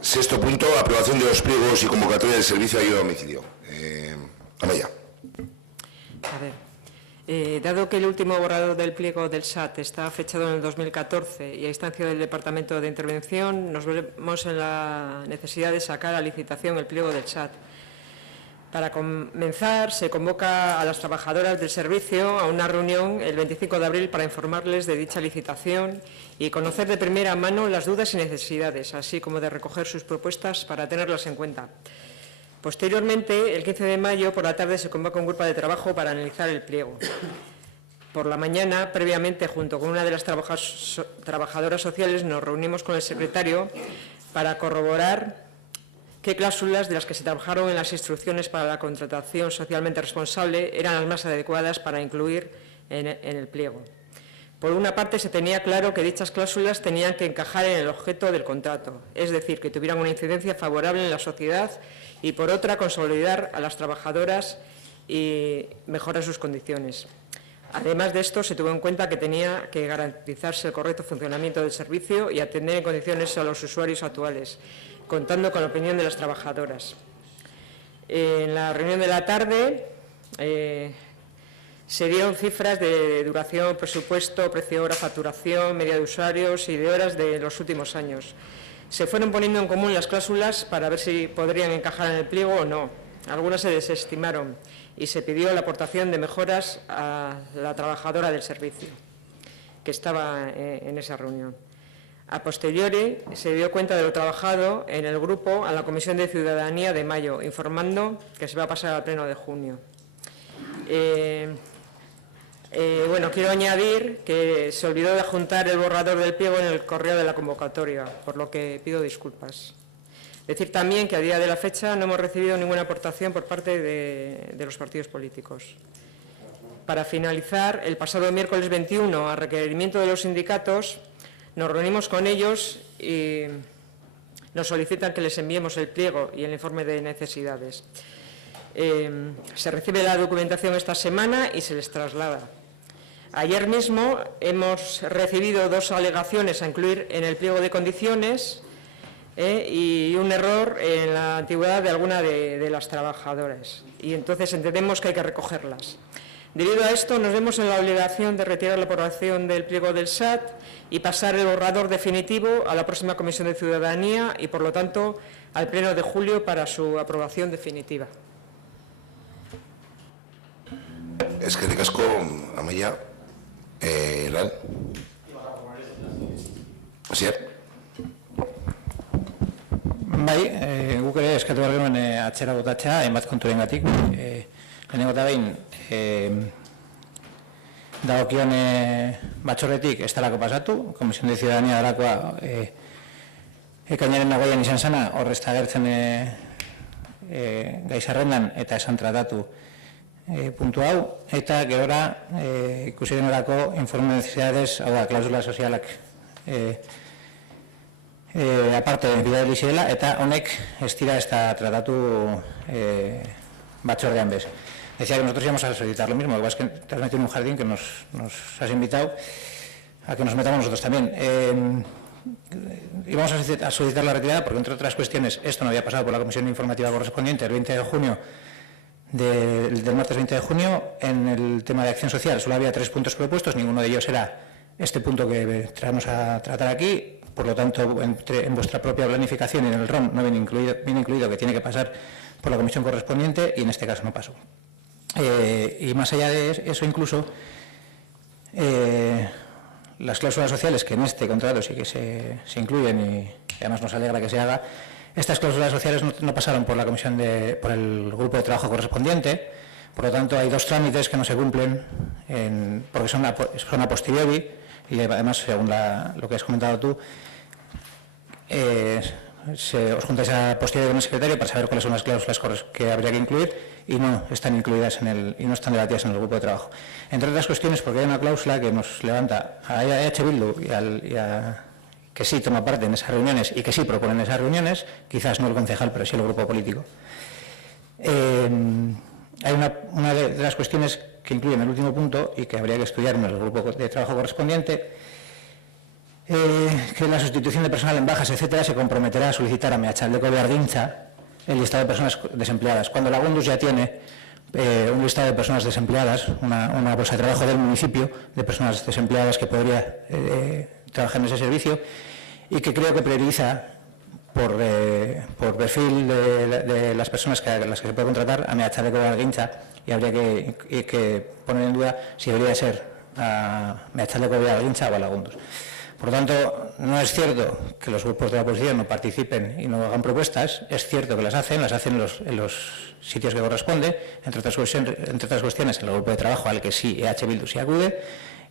Sexto punto, aprobación de los pliegos y convocatoria del servicio de ayuda a domicilio. Amaya. A ver, dado que el último borrador del pliego del SAT está fechado en el 2014 y a instancia del Departamento de Intervención, nos vemos en la necesidad de sacar a licitación el pliego del SAT. Para comenzar, se convoca a las trabajadoras del servicio a una reunión el 25 de abril para informarles de dicha licitación y conocer de primera mano las dudas y necesidades, así como de recoger sus propuestas para tenerlas en cuenta. Posteriormente, el 15 de mayo, por la tarde, se convoca un grupo de trabajo para analizar el pliego. Por la mañana, previamente, junto con una de las trabajadoras sociales, nos reunimos con el secretario para corroborar qué cláusulas de las que se trabajaron en las instrucciones para la contratación socialmente responsable eran las más adecuadas para incluir en el pliego. Por una parte, se tenía claro que dichas cláusulas tenían que encajar en el objeto del contrato, es decir, que tuvieran una incidencia favorable en la sociedad, y por otra, consolidar a las trabajadoras y mejorar sus condiciones. Además de esto, se tuvo en cuenta que tenía que garantizarse el correcto funcionamiento del servicio y atender en condiciones a los usuarios actuales, contando con la opinión de las trabajadoras. En la reunión de la tarde se dieron cifras de duración, presupuesto, precio hora, facturación, media de usuarios y de horas de los últimos años. Se fueron poniendo en común las cláusulas para ver si podrían encajar en el pliego o no. Algunas se desestimaron y se pidió la aportación de mejoras a la trabajadora del servicio, que estaba en esa reunión. A posteriori, se dio cuenta de lo trabajado en el grupo a la Comisión de Ciudadanía de mayo, informando que se va a pasar al pleno de junio. Bueno, quiero añadir que se olvidó de adjuntar el borrador del pliego en el correo de la convocatoria, por lo que pido disculpas. Decir también que a día de la fecha no hemos recibido ninguna aportación por parte de los partidos políticos. Para finalizar, el pasado miércoles 21, a requerimiento de los sindicatos, nos reunimos con ellos y nos solicitan que les enviemos el pliego y el informe de necesidades. Se recibe la documentación esta semana y se les traslada. Ayer mismo hemos recibido 2 alegaciones a incluir en el pliego de condiciones y un error en la antigüedad de alguna de las trabajadoras. Y entonces entendemos que hay que recogerlas. Debido a esto, nos vemos en la obligación de retirar la aprobación del pliego del SAT y pasar el borrador definitivo a la próxima Comisión de Ciudadanía y, por lo tanto, al pleno de julio para su aprobación definitiva. Eskerrik asko, Amaia. Lal. Asier. Bai, guk ere eskatu behar genuen atzera botatzea, hainbat konturengatik. Lehenengo eta behin, dagokion batzorretik ez dalako pasatu, Comisión de Ciudadanía darakoa ekainaren 9an izan zena, hor ez da agertzen gai zerrendan eta esan tratatu puntu hau, eta gerora ikusi denorako informe de necesidades, hau da, klausula sozialak aparte bidali zirela, eta honek ez dira ez da tratatu batzordean bez. Decía que nosotros íbamos a solicitar lo mismo, lo que pasa es que te has metido en un jardín que nos has invitado a que nos metamos nosotros también. Íbamos a solicitar la retirada porque, entre otras cuestiones, esto no había pasado por la comisión informativa correspondiente el 20 de junio, del martes 20 de junio. En el tema de acción social solo había 3 puntos propuestos, ninguno de ellos era este punto que traemos a tratar aquí. Por lo tanto, en vuestra propia planificación y en el ROM no viene incluido que tiene que pasar por la comisión correspondiente, y en este caso no pasó. Y más allá de eso, incluso las cláusulas sociales que en este contrato sí que se incluyen, y además nos alegra que se haga, estas cláusulas sociales no pasaron por la comisión por el grupo de trabajo correspondiente. Por lo tanto, hay 2 trámites que no se cumplen porque son a posteriori, y además, según lo que has comentado tú, os juntáis a posteriori con el secretario para saber cuáles son las cláusulas que habría que incluir, y no están incluidas y no están debatidas en el grupo de trabajo. Entre otras cuestiones, porque hay una cláusula que nos levanta a EH Bildu que sí toma parte en esas reuniones y que sí proponen esas reuniones, quizás no el concejal, pero sí el grupo político. Hay una de las cuestiones que incluye en el último punto y que habría que estudiar en el grupo de trabajo correspondiente, que en la sustitución de personal en bajas, etcétera, se comprometerá a solicitar a Meatzaldeko Beargintza el listado de personas desempleadas. Cuando Lagundus ya tiene un listado de personas desempleadas, una bolsa de trabajo del municipio de personas desempleadas que podría trabajar en ese servicio y que creo que prioriza por perfil de las personas a las que se puede contratar a Meatzaldeko Beargintza, y habría que poner en duda si debería ser a Meatzaldeko Beargintza o a Lagundus. Por lo tanto, no es cierto que los grupos de la oposición no participen y no hagan propuestas, es cierto que las hacen en los sitios que corresponde, entre otras cuestiones en el grupo de trabajo al que sí EH Bildu sí acude,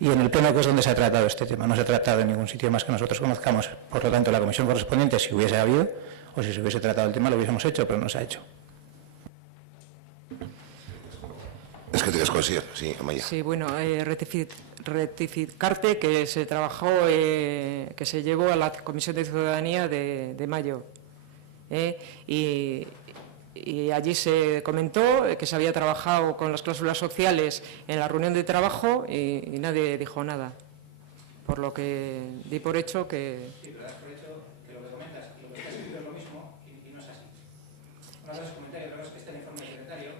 y en el pleno, que es donde se ha tratado este tema. No se ha tratado en ningún sitio más que nosotros conozcamos. Por lo tanto, la comisión correspondiente, si hubiese habido o si se hubiese tratado el tema, lo hubiésemos hecho, pero no se ha hecho. Es que te desconsidero, sí, Amaya. Sí, bueno, rectificarte que se trabajó, que se llevó a la Comisión de Ciudadanía de mayo. Y allí se comentó que se había trabajado con las cláusulas sociales en la reunión de trabajo y nadie dijo nada. Por lo que di por hecho que... Sí, pero das por hecho que lo que comentas, lo que está escrito es lo mismo y no es así. Una cosa es comentario, otra cosa es que está el informe del secretario,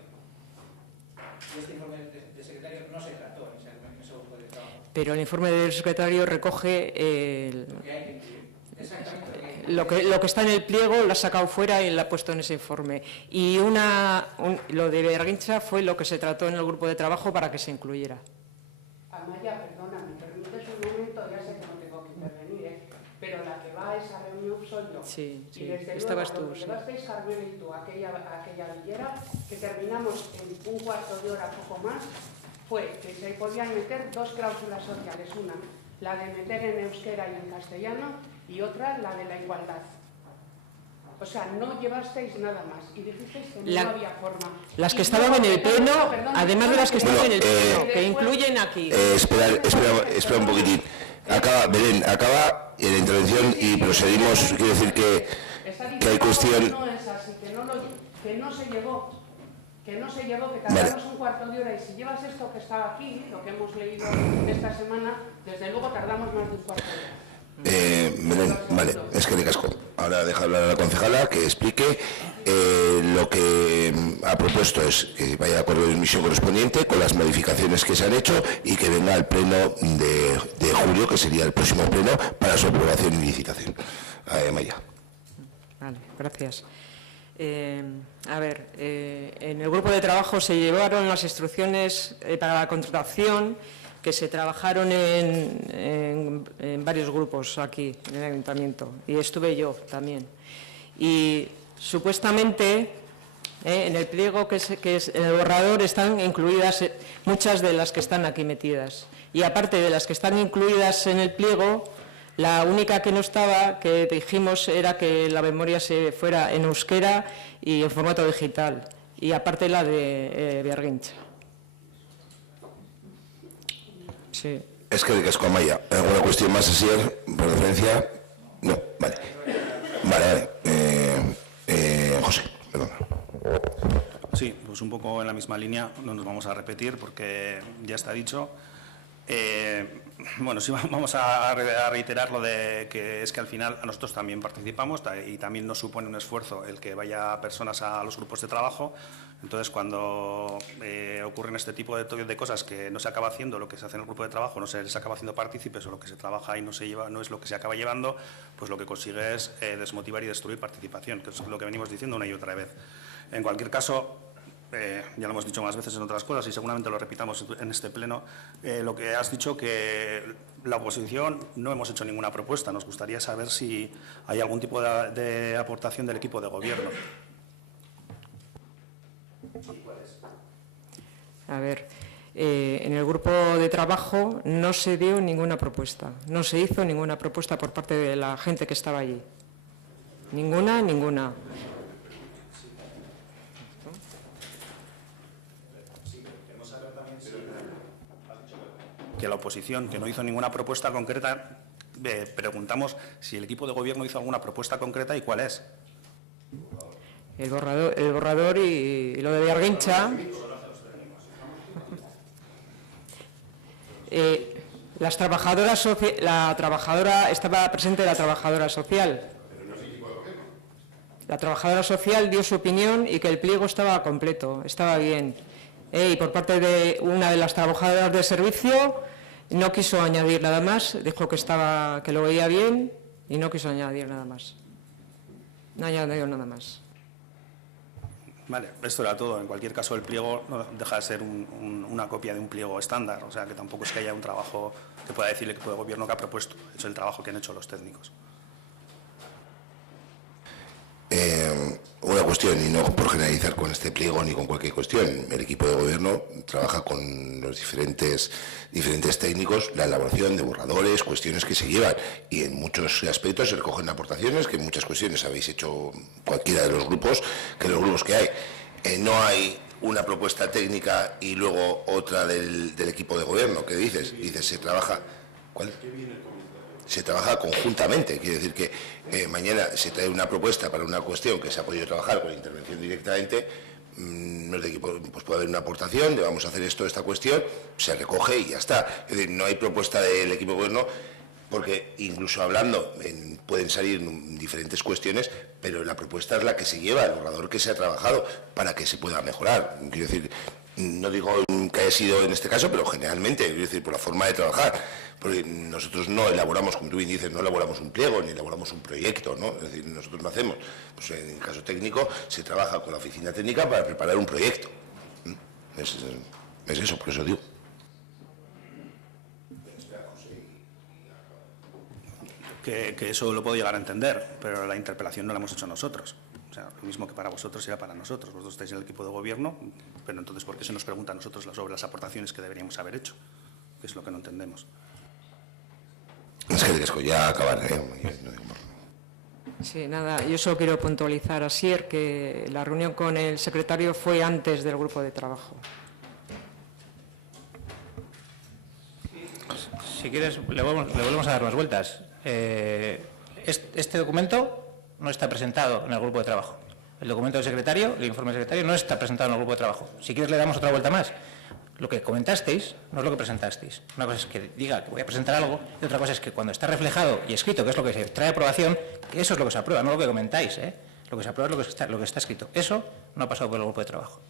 y este informe del secretario no se trató en ese grupo de trabajo. Pero el informe del secretario recoge Lo que hay que incluir. Exactamente. lo que está en el pliego, lo ha sacado fuera y lo ha puesto en ese informe. Y lo de Beargintza fue lo que se trató en el grupo de trabajo para que se incluyera. Amaya, perdona, me permites un momento, ya sé que no tengo que intervenir, pero la que va a esa reunión soy yo. Sí, y desde estabas luego, tú. Sí. Llevasteis, Carmen y tú, aquella villera, que terminamos en un cuarto de hora, poco más, fue que se podían meter dos cláusulas sociales. Una, la de meter en euskera y en castellano, y otra, la de la igualdad. O sea, no llevasteis nada más y dijisteis que no había forma. Las que estaban en el pleno, además de las que estaban en el pleno, que incluyen aquí. Espera un poquitín. Belén, acaba la intervención y proseguimos. Quiero decir que hay cuestión... No es así, que no se llevó, que tardamos un cuarto de hora, y si llevas esto que estaba aquí, lo que hemos leído esta semana, desde luego tardamos más de un cuarto de hora. Belén, vale, es que de casco. Ahora deja hablar a la concejala que explique. Lo que ha propuesto es que vaya a acuerdo de emisión correspondiente con las modificaciones que se han hecho y que venga al pleno de julio, que sería el próximo pleno, para su aprobación y licitación. Maya. Vale, gracias. A ver, en el grupo de trabajo se llevaron las instrucciones para la contratación que se trabajaron en varios grupos aquí en el ayuntamiento, y estuve yo también. Y supuestamente en el pliego que es en el borrador están incluidas muchas de las que están aquí metidas, y aparte de las que están incluidas en el pliego, la única que no estaba, que dijimos, era que la memoria se fuera en euskera y en formato digital, y aparte la de Beargintza. Sí. Es que de casco, Amaya. ¿Alguna cuestión más así por referencia? No, vale. Vale. José, perdona. Sí, pues un poco en la misma línea, no nos vamos a repetir porque ya está dicho. Bueno, sí, vamos a reiterar lo de que es que al final nosotros también participamos y también nos supone un esfuerzo el que vaya personas a los grupos de trabajo. Entonces, cuando ocurren este tipo de cosas que no se acaba haciendo lo que se hace en el grupo de trabajo, no se les acaba haciendo partícipes, o lo que se trabaja y no es lo que se acaba llevando, pues lo que consigue es desmotivar y destruir participación, que es lo que venimos diciendo una y otra vez. En cualquier caso, ya lo hemos dicho más veces en otras cosas y seguramente lo repitamos en este pleno, lo que has dicho, que la oposición no hemos hecho ninguna propuesta. Nos gustaría saber si hay algún tipo de aportación del equipo de gobierno. A ver, en el grupo de trabajo no se dio ninguna propuesta, no se hizo ninguna propuesta por parte de la gente que estaba allí. Ninguna. Que la oposición, que no hizo ninguna propuesta concreta, preguntamos si el equipo de gobierno hizo alguna propuesta concreta y cuál es. El borrador y lo de Beargintza. Las trabajadoras estaba presente la trabajadora social. La trabajadora social dio su opinión y que el pliego estaba completo, estaba bien. Y por parte de una de las trabajadoras de servicio no quiso añadir nada más, dijo que lo veía bien y no quiso añadir nada más. No añadió nada más. Vale, esto era todo. En cualquier caso, el pliego no deja de ser una copia de un pliego estándar, o sea que tampoco es que haya un trabajo que pueda decir el equipo de gobierno que ha propuesto, es el trabajo que han hecho los técnicos. Una cuestión, y no por generalizar con este pliego ni con cualquier cuestión, el equipo de gobierno trabaja con los diferentes técnicos la elaboración de borradores, cuestiones que se llevan, y en muchos aspectos se recogen aportaciones que en muchas cuestiones habéis hecho cualquiera de los grupos que hay. No hay una propuesta técnica y luego otra del equipo de gobierno. ¿Qué dices? Dices, se trabaja... ¿Cuál? Se trabaja conjuntamente, quiere decir que mañana se trae una propuesta para una cuestión que se ha podido trabajar con intervención directamente, no es de equipo, pues puede haber una aportación de vamos a hacer esta cuestión, se recoge y ya está. Es decir, no hay propuesta del equipo de gobierno, porque incluso hablando pueden salir diferentes cuestiones, pero la propuesta es la que se lleva, el borrador que se ha trabajado para que se pueda mejorar. Quiero decir, no digo que haya sido en este caso, pero generalmente, quiero decir, por la forma de trabajar, porque nosotros no elaboramos, como tú bien dices, no elaboramos un pliego ni elaboramos un proyecto, ¿no? Es decir, nosotros no hacemos, pues en el caso técnico se trabaja con la oficina técnica para preparar un proyecto. Es eso, por eso digo. Que eso lo puedo llegar a entender, pero la interpelación no la hemos hecho nosotros. O sea, lo mismo que para vosotros será para nosotros. Vosotros estáis en el equipo de gobierno, pero entonces, ¿por qué se nos pregunta a nosotros sobre las aportaciones que deberíamos haber hecho? Que es lo que no entendemos. Es que ya acabar, Sí, nada, yo solo quiero puntualizar a Asier que la reunión con el secretario fue antes del grupo de trabajo. Si quieres, le volvemos a dar más vueltas. Este documento no está presentado en el grupo de trabajo. El documento del secretario, el informe del secretario, no está presentado en el grupo de trabajo. Si quieres, le damos otra vuelta más. Lo que comentasteis no es lo que presentasteis. Una cosa es que diga que voy a presentar algo y otra cosa es que cuando está reflejado y escrito, que es lo que se trae a aprobación, que eso es lo que se aprueba, no lo que comentáis. Lo que se aprueba es lo que está escrito. Eso no ha pasado por el grupo de trabajo.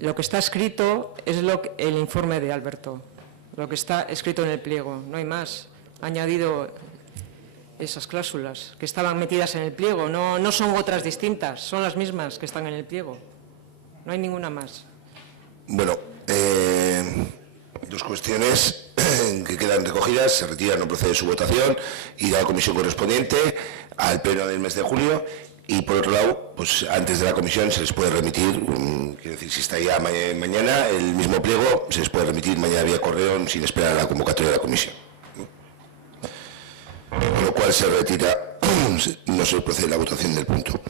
Lo que está escrito es el informe de Alberto, lo que está escrito en el pliego, no hay más. Ha añadido esas cláusulas que estaban metidas en el pliego, no son otras distintas, son las mismas que están en el pliego, no hay ninguna más. Bueno, dos cuestiones que quedan recogidas, se retira, no procede su votación, irá a la comisión correspondiente al pleno del mes de julio y por otro lado, pues antes de la comisión se les puede remitir, quiero decir, si está ya mañana el mismo pliego, se les puede remitir mañana vía correo sin esperar a la convocatoria de la comisión. Con lo cual se retira, no se procede la votación del punto.